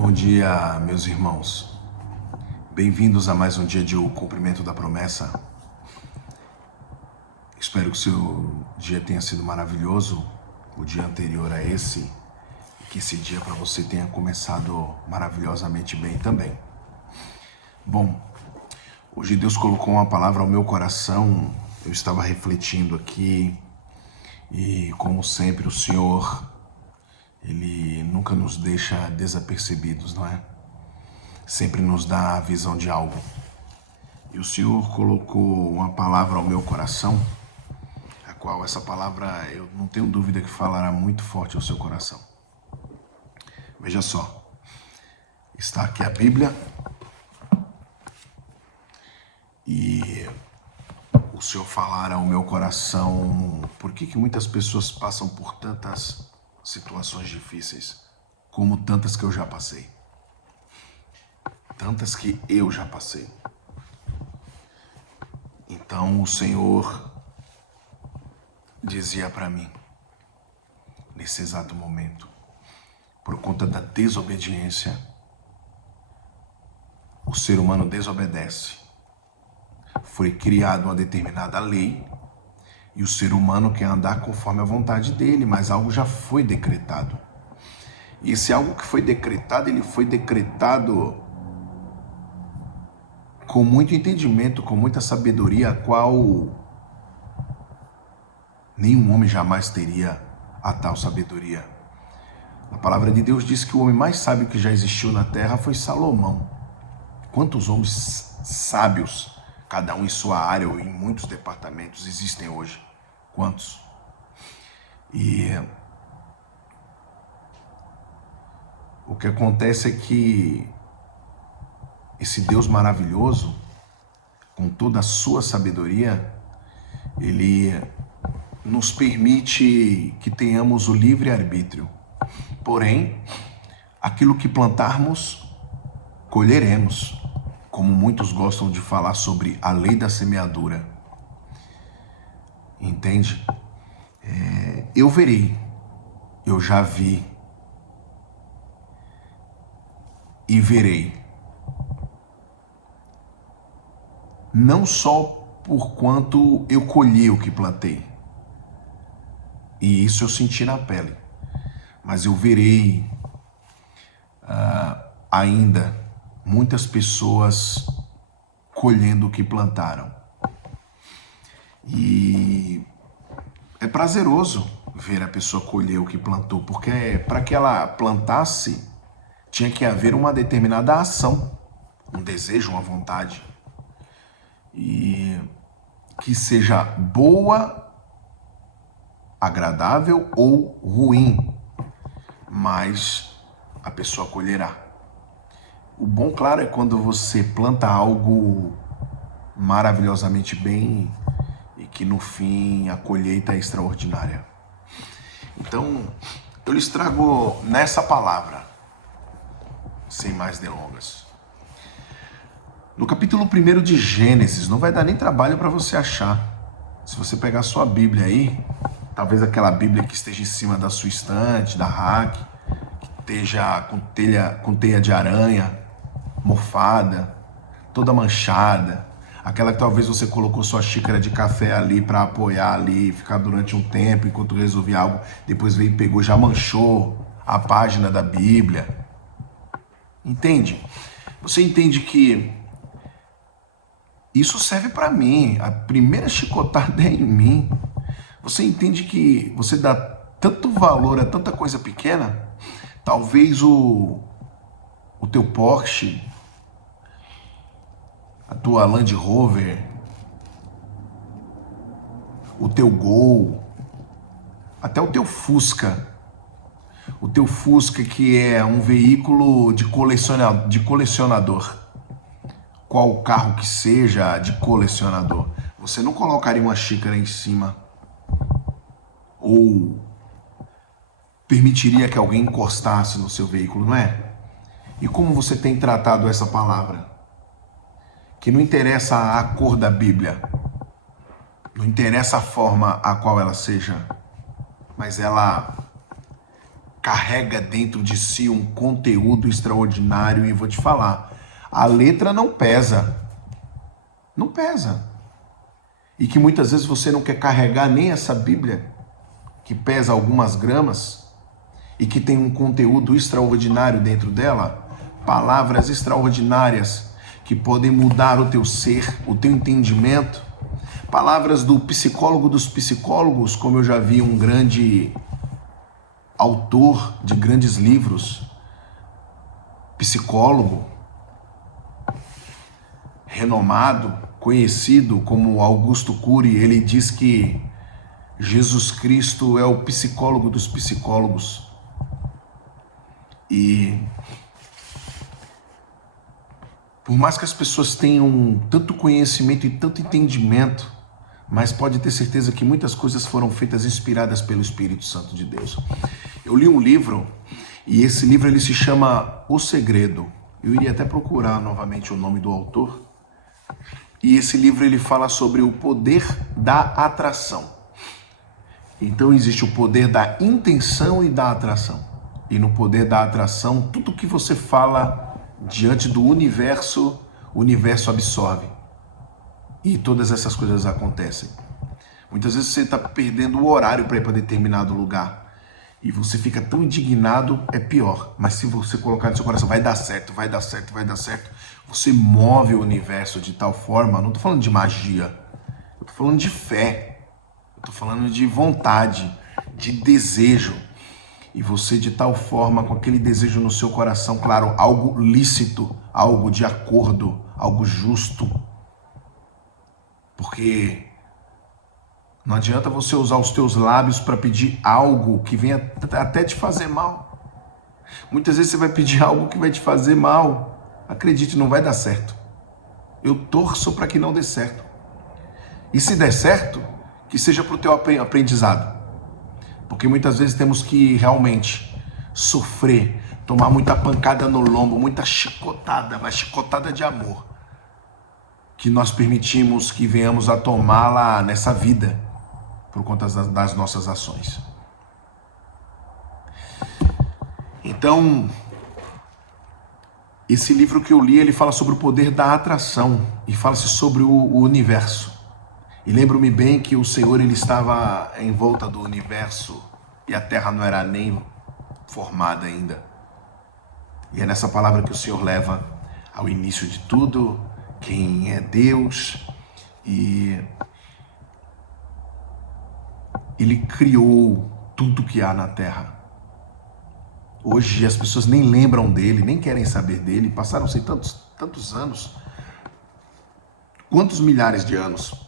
Bom dia, meus irmãos. Bem-vindos a mais um dia de O Cumprimento da Promessa. Espero que o seu dia tenha sido maravilhoso, o dia anterior a esse, e que esse dia para você tenha começado maravilhosamente bem também. Bom, hoje Deus colocou uma palavra ao meu coração, eu estava refletindo aqui, e como sempre o Senhor, Ele nunca nos deixa desapercebidos, não é? Sempre nos dá a visão de algo. E o Senhor colocou uma palavra ao meu coração, a qual essa palavra eu não tenho dúvida que falará muito forte ao seu coração. Veja só, está aqui a Bíblia e o Senhor falar ao meu coração por que muitas pessoas passam por tantas situações difíceis, como tantas que eu já passei. Tantas que eu já passei. Então o Senhor dizia para mim, nesse exato momento, por conta da desobediência, o ser humano desobedece. Foi criada uma determinada lei e o ser humano quer andar conforme a vontade dele, mas algo já foi decretado. E esse algo que foi decretado, ele foi decretado com muito entendimento, com muita sabedoria, a qual nenhum homem jamais teria a tal sabedoria. A palavra de Deus diz que o homem mais sábio que já existiu na terra foi Salomão. Quantos homens sábios, cada um em sua área ou em muitos departamentos, existem hoje? Quantos? E o que acontece é que esse Deus maravilhoso, com toda a sua sabedoria, Ele nos permite que tenhamos o livre-arbítrio. Porém, aquilo que plantarmos, colheremos. Como muitos gostam de falar sobre a lei da semeadura. Entende? Eu verei, eu já vi e verei. Não só por quanto eu colhi o que plantei, e isso eu senti na pele, mas eu verei ainda muitas pessoas colhendo o que plantaram. E é prazeroso ver a pessoa colher o que plantou, porque para que ela plantasse, tinha que haver uma determinada ação, um desejo, uma vontade. E que seja boa, agradável ou ruim, mas a pessoa colherá. O bom, claro, é quando você planta algo maravilhosamente bem e que no fim a colheita é extraordinária. Então, eu lhes trago nessa palavra, sem mais delongas. No capítulo 1 de Gênesis, não vai dar nem trabalho para você achar. Se você pegar a sua Bíblia aí, talvez aquela Bíblia que esteja em cima da sua estante, da rack, que esteja com teia de aranha, mofada, toda manchada, aquela que talvez você colocou sua xícara de café ali para apoiar ali, ficar durante um tempo enquanto resolvia algo, depois veio e pegou, já manchou a página da Bíblia. Entende? Você entende que isso serve para mim, a primeira chicotada é em mim. Você entende que você dá tanto valor a tanta coisa pequena? Talvez o teu Porsche, a tua Land Rover, o teu Gol, até o teu Fusca. O teu Fusca, que é um veículo de colecionador. Qual carro que seja de colecionador, você não colocaria uma xícara em cima ou permitiria que alguém encostasse no seu veículo, não é? E como você tem tratado essa palavra? Que não interessa a cor da Bíblia, não interessa a forma a qual ela seja, mas ela carrega dentro de si um conteúdo extraordinário, e vou te falar, a letra não pesa. Não pesa. E que muitas vezes você não quer carregar nem essa Bíblia, que pesa algumas gramas, e que tem um conteúdo extraordinário dentro dela, palavras extraordinárias que podem mudar o teu ser, o teu entendimento, palavras do psicólogo dos psicólogos, como eu já vi um grande autor de grandes livros, psicólogo, renomado, conhecido como Augusto Cury. Ele diz que Jesus Cristo é o psicólogo dos psicólogos. E por mais que as pessoas tenham tanto conhecimento e tanto entendimento, mas pode ter certeza que muitas coisas foram feitas inspiradas pelo Espírito Santo de Deus. Eu li um livro, e esse livro ele se chama O Segredo. Eu iria até procurar novamente o nome do autor. E esse livro ele fala sobre o poder da atração. Então existe o poder da intenção e da atração. E no poder da atração, tudo que você fala diante do universo, o universo absorve. E todas essas coisas acontecem. Muitas vezes você está perdendo o horário para ir para determinado lugar. E você fica tão indignado, é pior. Mas se você colocar no seu coração, vai dar certo, vai dar certo, vai dar certo. Você move o universo de tal forma, não estou falando de magia. Eu estou falando de fé. Eu estou falando de vontade, de desejo. E você de tal forma, com aquele desejo no seu coração, claro, algo lícito, algo de acordo, algo justo. Porque não adianta você usar os teus lábios para pedir algo que venha até te fazer mal. Muitas vezes você vai pedir algo que vai te fazer mal. Acredite, não vai dar certo. Eu torço para que não dê certo. E se der certo, que seja para o teu aprendizado. Porque muitas vezes temos que realmente sofrer, tomar muita pancada no lombo, muita chicotada, mas chicotada de amor, que nós permitimos que venhamos a tomá-la nessa vida, por conta das nossas ações. Então, esse livro que eu li, ele fala sobre o poder da atração, e fala-se sobre o universo. E lembro-me bem que o Senhor ele estava em volta do universo e a Terra não era nem formada ainda. E é nessa palavra que o Senhor leva ao início de tudo, quem é Deus, e Ele criou tudo que há na Terra. Hoje as pessoas nem lembram dele, nem querem saber dele, passaram-se tantos anos, quantos milhares de anos.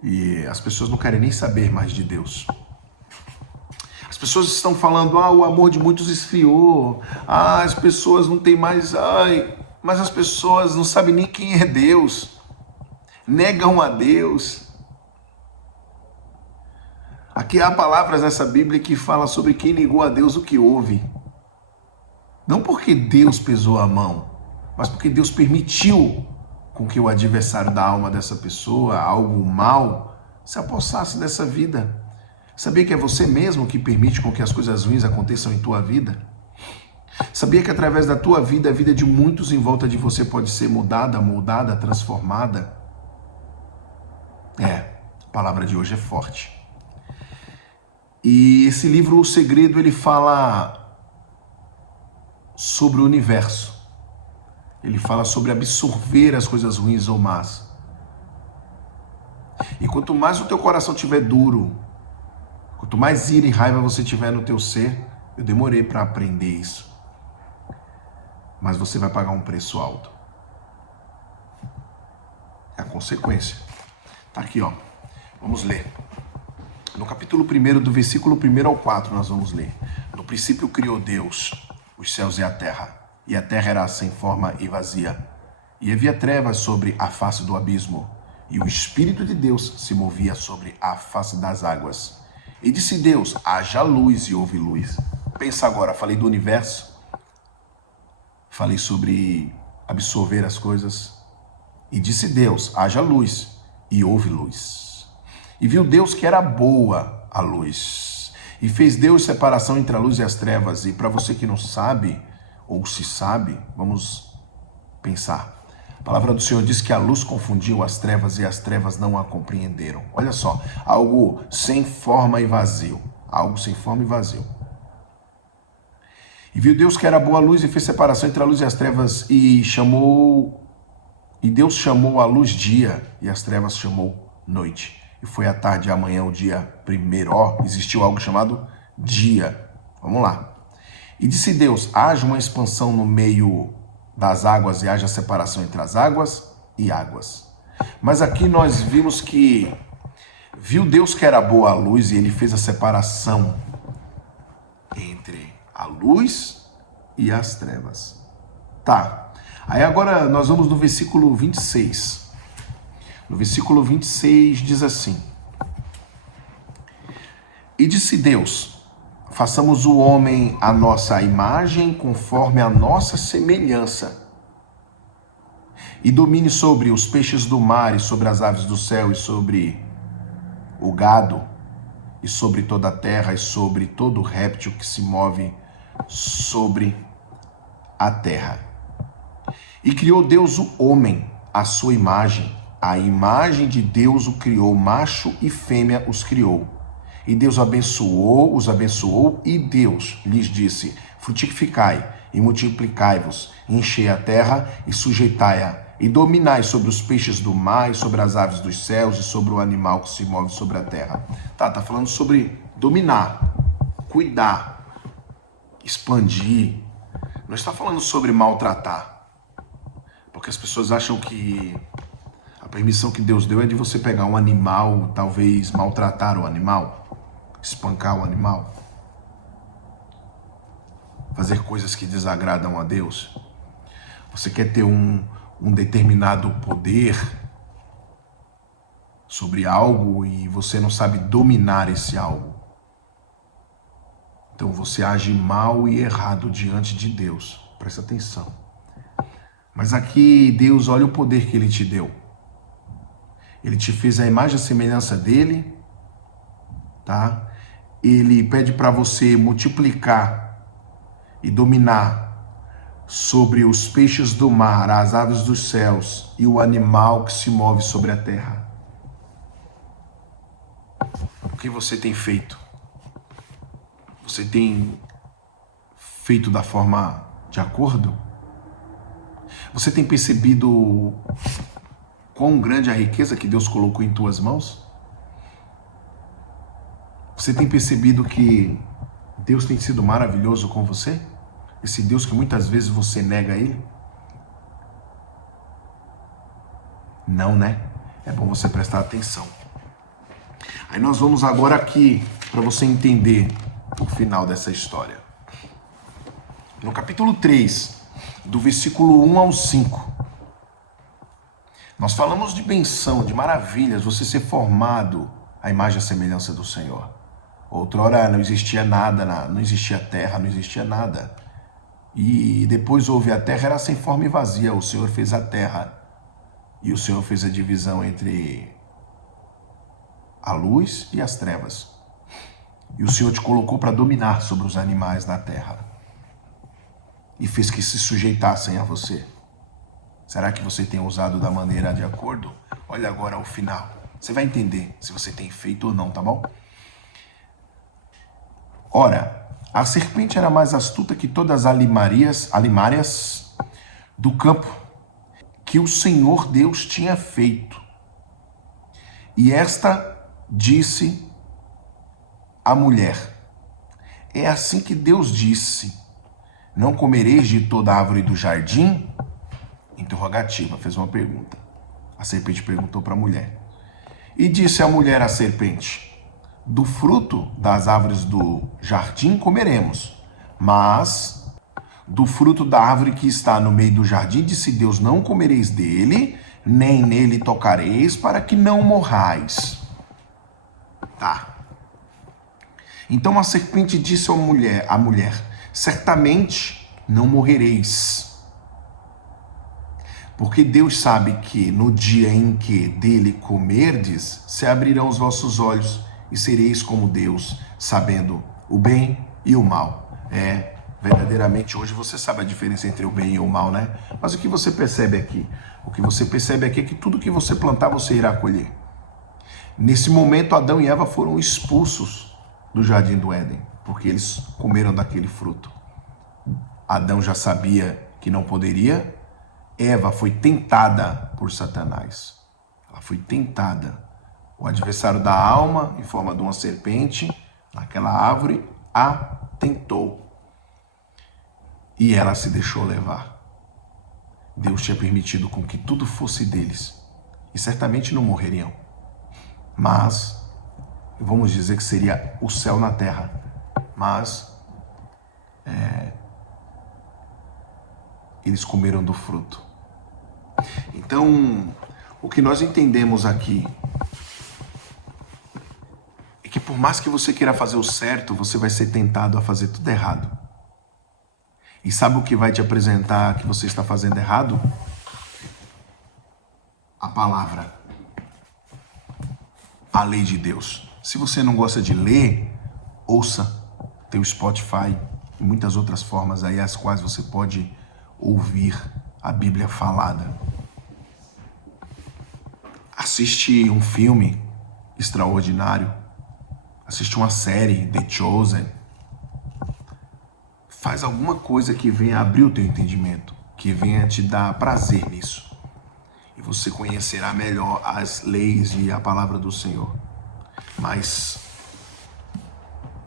E as pessoas não querem nem saber mais de Deus. As pessoas estão falando, o amor de muitos esfriou, as pessoas não têm mais, mas as pessoas não sabem nem quem é Deus, negam a Deus. Aqui há palavras nessa Bíblia que fala sobre quem negou a Deus o que houve. Não porque Deus pesou a mão, mas porque Deus permitiu com que o adversário da alma dessa pessoa, algo mal, se apossasse dessa vida. Sabia que é você mesmo que permite com que as coisas ruins aconteçam em tua vida? Sabia que através da tua vida, a vida de muitos em volta de você pode ser mudada, moldada, transformada? A palavra de hoje é forte. E esse livro, O Segredo, ele fala sobre o universo. Ele fala sobre absorver as coisas ruins ou más. E quanto mais o teu coração estiver duro, quanto mais ira e raiva você tiver no teu ser, eu demorei para aprender isso. Mas você vai pagar um preço alto. É a consequência. Tá aqui, ó. Vamos ler. No capítulo 1, do versículo 1 ao 4, nós vamos ler. No princípio criou Deus os céus e a terra era sem forma e vazia. E havia trevas sobre a face do abismo, e o Espírito de Deus se movia sobre a face das águas. E disse Deus, haja luz, e houve luz. Pensa agora, falei do universo, falei sobre absorver as coisas. E disse Deus, haja luz, e houve luz. E viu Deus que era boa a luz, E fez Deus separação entre a luz e as trevas. E para você que não sabe, ou se sabe, vamos pensar. A palavra do Senhor diz que a luz confundiu as trevas e as trevas não a compreenderam. Olha só, algo sem forma e vazio. Algo sem forma e vazio. E viu Deus que era boa luz e fez separação entre a luz e as trevas e Deus chamou a luz dia e as trevas chamou noite. E foi a tarde e amanhã o dia primeiro. Existiu algo chamado dia. Vamos lá. E disse Deus, haja uma expansão no meio das águas e haja separação entre as águas e águas. Mas aqui nós vimos que viu Deus que era boa a luz e ele fez a separação entre a luz e as trevas. Tá. Aí agora nós vamos no versículo 26. No versículo 26 diz assim: E disse Deus, façamos o homem à nossa imagem, conforme a nossa semelhança, e domine sobre os peixes do mar, e sobre as aves do céu, e sobre o gado, e sobre toda a terra, e sobre todo réptil que se move sobre a terra. E criou Deus o homem, à sua imagem. A imagem de Deus o criou, macho e fêmea os criou. E Deus os abençoou, e Deus lhes disse, frutificai e multiplicai-vos, enchei a terra e sujeitai-a, e dominai sobre os peixes do mar, e sobre as aves dos céus, e sobre o animal que se move sobre a terra. Tá falando sobre dominar, cuidar, expandir. Não está falando sobre maltratar. Porque as pessoas acham que a permissão que Deus deu é de você pegar um animal, talvez maltratar o animal, espancar o animal, fazer coisas que desagradam a Deus. Você quer ter um determinado poder sobre algo e você não sabe dominar esse algo. Então você age mal e errado diante de Deus. Presta atenção. Mas aqui Deus, olha o poder que Ele te deu. Ele te fez a imagem e a semelhança dEle, tá? Ele pede para você multiplicar e dominar sobre os peixes do mar, as aves dos céus e o animal que se move sobre a terra. O que você tem feito? Você tem feito da forma de acordo? Você tem percebido quão grande a riqueza que Deus colocou em tuas mãos? Você tem percebido que Deus tem sido maravilhoso com você? Esse Deus que muitas vezes você nega a Ele? Não, né? É bom você prestar atenção. Aí nós vamos agora aqui para você entender o final dessa história. No capítulo 3, do versículo 1 ao 5, nós falamos de benção, de maravilhas, você ser formado à imagem e à semelhança do Senhor. Outrora não existia nada, não existia terra, não existia nada. E depois houve a terra, era sem forma e vazia. O Senhor fez a terra e o Senhor fez a divisão entre a luz e as trevas. E o Senhor te colocou para dominar sobre os animais da terra. E fez que se sujeitassem a você. Será que você tem usado da maneira de acordo? Olha agora o final. Você vai entender se você tem feito ou não, tá bom? Ora, a serpente era mais astuta que todas as alimárias do campo que o Senhor Deus tinha feito. E esta disse à mulher, é assim que Deus disse, não comereis de toda árvore do jardim? Interrogativa, fez uma pergunta. A serpente perguntou para a mulher. E disse a mulher à serpente, do fruto das árvores do jardim comeremos, mas do fruto da árvore que está no meio do jardim, disse Deus, não comereis dele, nem nele tocareis, para que não morrais. Tá. Então a serpente disse à mulher, certamente não morrereis. Porque Deus sabe que no dia em que dele comerdes, se abrirão os vossos olhos e sereis como Deus, sabendo o bem e o mal. Verdadeiramente hoje você sabe a diferença entre o bem e o mal, né? Mas o que você percebe aqui? O que você percebe aqui é que tudo que você plantar, você irá colher. Nesse momento, Adão e Eva foram expulsos do jardim do Éden, porque eles comeram daquele fruto. Adão já sabia que não poderia. Eva foi tentada por Satanás. Ela foi tentada. O adversário da alma, em forma de uma serpente, naquela árvore, a tentou. E ela se deixou levar. Deus tinha permitido com que tudo fosse deles. E certamente não morreriam. Mas, vamos dizer que seria o céu na terra. Mas, eles comeram do fruto. Então, o que nós entendemos aqui é que por mais que você queira fazer o certo, você vai ser tentado a fazer tudo errado. E sabe o que vai te apresentar que você está fazendo errado? A palavra. A lei de Deus. Se você não gosta de ler, ouça. Tem o Spotify e muitas outras formas aí as quais você pode ouvir a Bíblia falada. Assiste um filme extraordinário. Assiste uma série, The Chosen. Faz alguma coisa que venha abrir o teu entendimento, que venha te dar prazer nisso. E você conhecerá melhor as leis e a palavra do Senhor. Mas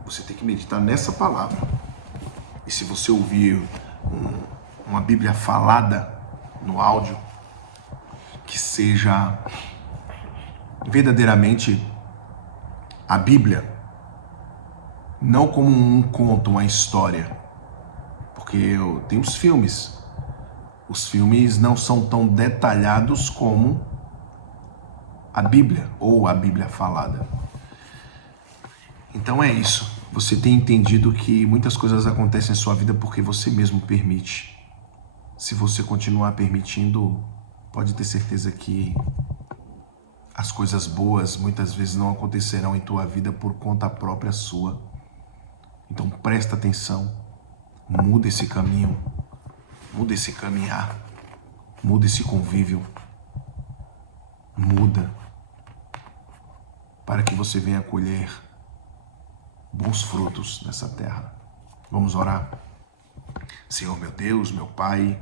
você tem que meditar nessa palavra. E se você ouvir uma Bíblia falada no áudio, que seja verdadeiramente a Bíblia, não como um conto, uma história. Porque tem os filmes. Os filmes não são tão detalhados como a Bíblia ou a Bíblia falada. Então é isso. Você tem entendido que muitas coisas acontecem em sua vida porque você mesmo permite. Se você continuar permitindo, pode ter certeza que as coisas boas muitas vezes não acontecerão em tua vida por conta própria sua. Então presta atenção, muda esse caminho, muda esse caminhar, muda esse convívio, muda para que você venha colher bons frutos nessa terra. Vamos orar. Senhor, meu Deus, meu Pai,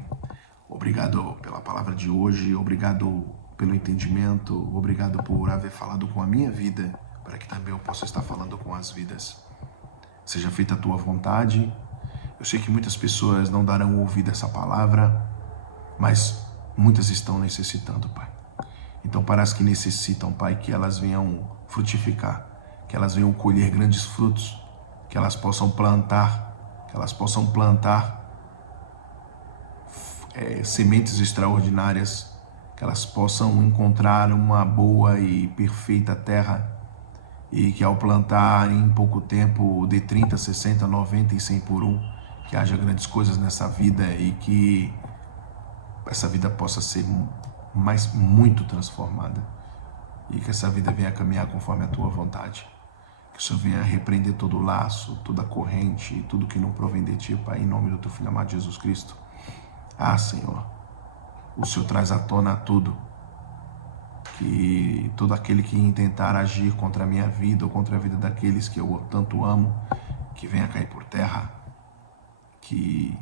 obrigado pela palavra de hoje, obrigado pelo entendimento, obrigado por haver falado com a minha vida, para que também eu possa estar falando com as vidas. Seja feita a tua vontade. Eu sei que muitas pessoas não darão ouvido a essa palavra, mas muitas estão necessitando, Pai. Então, para as que necessitam, Pai, que elas venham frutificar, que elas venham colher grandes frutos, que elas possam plantar, sementes extraordinárias, que elas possam encontrar uma boa e perfeita terra e que ao plantar em pouco tempo dê 30, 60, 90 e 100 por um, que haja grandes coisas nessa vida e que essa vida possa ser muito transformada e que essa vida venha caminhar conforme a tua vontade. Que o Senhor venha repreender todo o laço, toda a corrente e tudo que não provém de ti, Pai, em nome do teu Filho amado Jesus Cristo. Ah, Senhor, o Senhor traz à tona tudo, que todo aquele que intentar agir contra a minha vida ou contra a vida daqueles que eu tanto amo, que venha cair por terra, que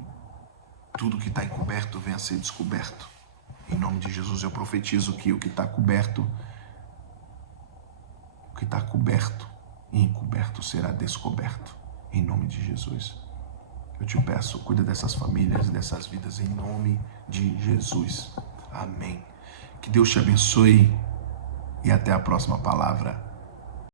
tudo que está encoberto venha a ser descoberto. Em nome de Jesus eu profetizo que o que está coberto e encoberto será descoberto. Em nome de Jesus. Eu te peço, cuida dessas famílias, dessas vidas, em nome de Jesus. Amém. Que Deus te abençoe e até a próxima palavra.